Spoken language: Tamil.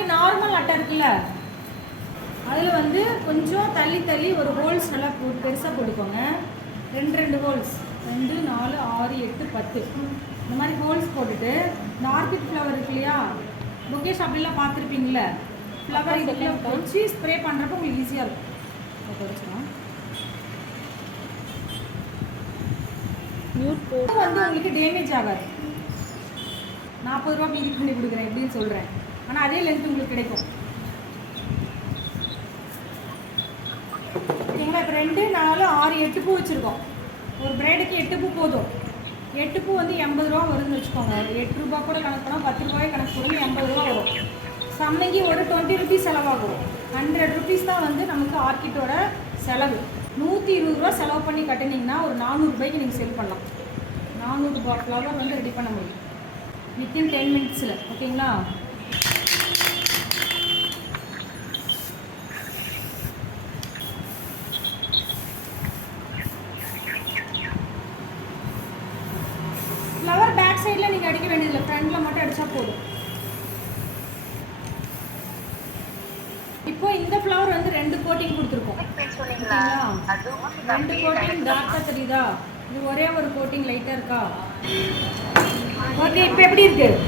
மாதிரி நார்மல் அட்டை இருக்குல்ல, அதில் வந்து கொஞ்சம் தள்ளி தள்ளி ஒரு ஹோல்ஸ் நல்லா பெருசாக போட்டுக்கோங்க. 2 ஹோல்ஸ், 2, 4, 6, 8, 10 இந்த மாதிரி ஹோல்ஸ் போட்டுட்டு இந்த ஆர்கிட் ஃப்ளவர் இருக்கு இல்லையா, பொக்கே ஷாப்லாம் பார்த்துருப்பீங்களே, ஃப்ளவர் இதுக்குள்ள வச்சு ஸ்ப்ரே பண்ணுறப்ப உங்களுக்கு ஈஸியாக இருக்கும். அதை வச்சுக்கலாம். வந்து உங்களுக்கு டேமேஜ் ஆகாது. 40 ரூபா மீதி பண்ணி கொடுக்குறேன் எப்படின்னு சொல்கிறேன், ஆனால் அதே லென்த் உங்களுக்கு கிடைக்கும். ஓகேங்களா? இப்போ 2, 4, 6, 8 பூ வச்சுருக்கோம். ஒரு பிரைடுக்கு 8 பூ போதும். 8 பூ வந்து 80 ரூபா வருதுன்னு வச்சுக்கோங்க. 8 ரூபா கூட கணக்கு பண்ணால் 10 ரூபாயே கணக்கு பண்ணி 80 ரூபா வரும். சம்மைக்கு ஒரு 20 ருபீஸ் செலவாகும். 100 ருபீஸ் தான் வந்து நமக்கு ஆர்கிட்டோட செலவு. 120 ரூபா செலவு பண்ணி கட்டினீங்கன்னா ஒரு 400 ரூபாய்க்கு நீங்கள் செல் பண்ணலாம். 400 ஃப்ளவர் வந்து ரெடி பண்ண முடியும் வித்தின் 10 மினிட்ஸில். ஓகேங்களா? ஃப்ளவர் பேக் சைடில் நீங்கள் அடிக்க வேண்டியதில்லை, ஃப்ரண்டில் மட்டும் அடித்தா போதும். இப்போ இந்த ஃப்ளவர் வந்து 2 கோட்டிங் கொடுத்துருக்கோம். ஓகேங்களா? 2 கோட்டிங் டார்க்காக தெரியுதா? இது ஒரே ஒரு கோட்டிங் லைட்டாக இருக்கா? ஓகே, இப்போ எப்படி இருக்குது?